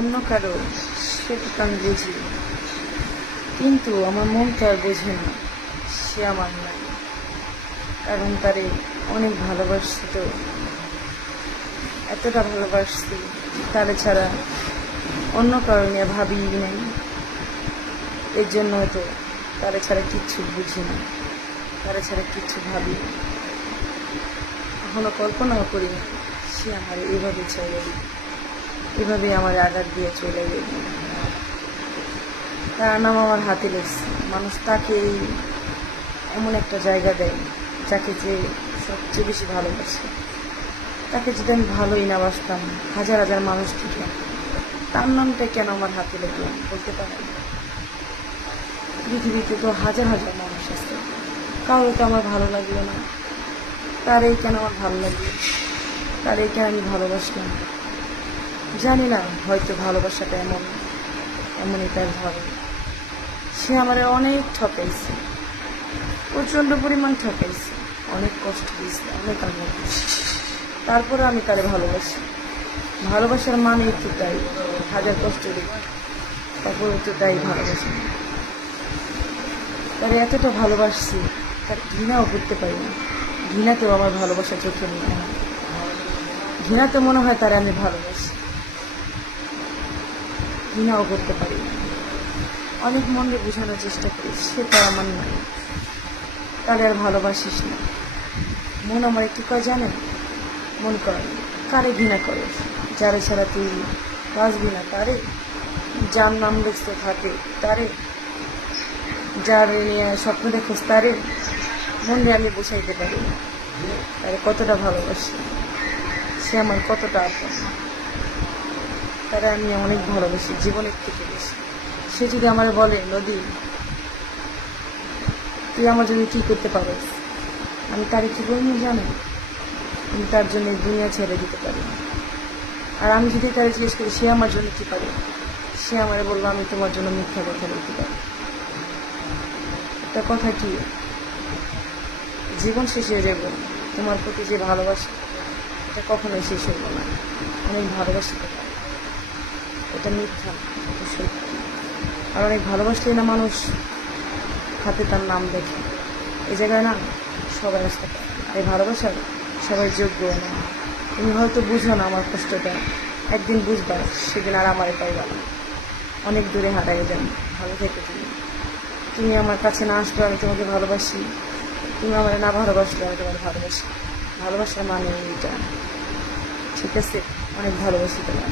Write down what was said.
অন্য কারো সেটা তো আমি বুঝি, কিন্তু আমার মন তো আর বোঝে না সে আমার না। কারণ তারে অনেক ভালোবাসছি, তো এতটা ভালোবাসছি তারে ছাড়া অন্য কারণে ভাবিই নাই। এর জন্য তো তারে ছাড়া কিচ্ছু বুঝি না, তারে ছাড়া কিচ্ছু ভাবি না। কখনো কল্পনাও করি না সে আমার এভাবে চলে গেল, এভাবে আমার আঘাত দিয়ে চলে গেল। তার নাম আমার হাতে লেগেছে। মানুষ তাকে এমন একটা জায়গা দেয় যাকে যে সবচেয়ে বেশি ভালোবাসে। তাকে যদি আমি ভালোই না বাসতাম, হাজার হাজার মানুষ থেকে তার নামটা কেন আমার হাতে লেগে বলতে পারেন? পৃথিবীতে তো হাজার হাজার মানুষ আছে, কারো তো আমার ভালো লাগলো না, তারই কেন আমার ভালো লাগলো, তারই কেন আমি ভালোবাসলাম? জানি না, হয়তো ভালোবাসাটা এমনই তার ধরে। সে আমার অনেক ঠকাইছে, প্রচণ্ড পরিমাণ ঠকাইছে, অনেক কষ্ট দিয়েছে, অনেক আঘাত দিয়েছে। তারপরে আমি তারে ভালোবাসি। ভালোবাসার মানে একটু তাই, হাজার কষ্ট দিই, তারপরে তো তাই ভালোবাসি। তারে এতটা ভালোবাসছি, তার ঘৃণাও করতে পারি না। ঘৃণাতেও আমার ভালোবাসা চোখে মনে হয়, ঘৃণাতে মনে হয় তারে আমি ভালোবাসি, ঘৃণাও করতে পারি না। অনেক মনকে বোঝানোর চেষ্টা করি সে তো আমার নয়, তারে আর ভালোবাসিস না। মন আমার কি কয় জানেন? মন করে কারে ঘৃণা করে? যারে ছাড়া তুই বাঁচবি না তারে, যার নাম লিখতে থাকে তারে, যার নিয়ে স্বপ্ন দেখোস তারে। মনে আমি বোঝাইতে পারি না তারে কতটা ভালোবাসি, সে আমার কতটা আপন। তারা আমি অনেক ভালোবাসি, জীবনের থেকে বেশি। সে যদি আমার বলে, নদী তুই আমার জন্য কী করতে পারিস, আমি তারে কী বলবো জানো? আমি তার জন্য দুনিয়া ছেড়ে দিতে পারি। আর আমি যদি তারে জিজ্ঞেস করি সে আমার জন্য কী পারে, সে আমারে বলবো আমি তোমার জন্য মিথ্যা কথা বলতে পারি। একটা কথা কি, জীবন শেষ হয়ে যাবে, তোমার প্রতি যে ভালোবাসা এটা কখনোই শেষ হইব না। অনেক ভালোবাসতে পারে, এটা মিথ্যা, এটা সত্য। আর অনেক ভালোবাসলেই না মানুষ হাতে তার নাম দেখে। এই জায়গায় না সবাই আসতে পারে, আর এই ভালোবাসার সবাই যোগ্য না। তুমি হয়তো বুঝো না আমার কষ্টটা, একদিন বুঝবা, সেদিন আর আমারে পাইবা না। অনেক দূরে হারাই যান, ভালো থেকে তুমি। তুমি আমার কাছে না আসলে আমি তোমাকে ভালোবাসি, তুমি আমার না ভালোবাসলে আমি তোমার ভালোবাসি। ভালোবাসার মানে এইটা, ঠিক আছে? অনেক ভালোবাসি তোমার।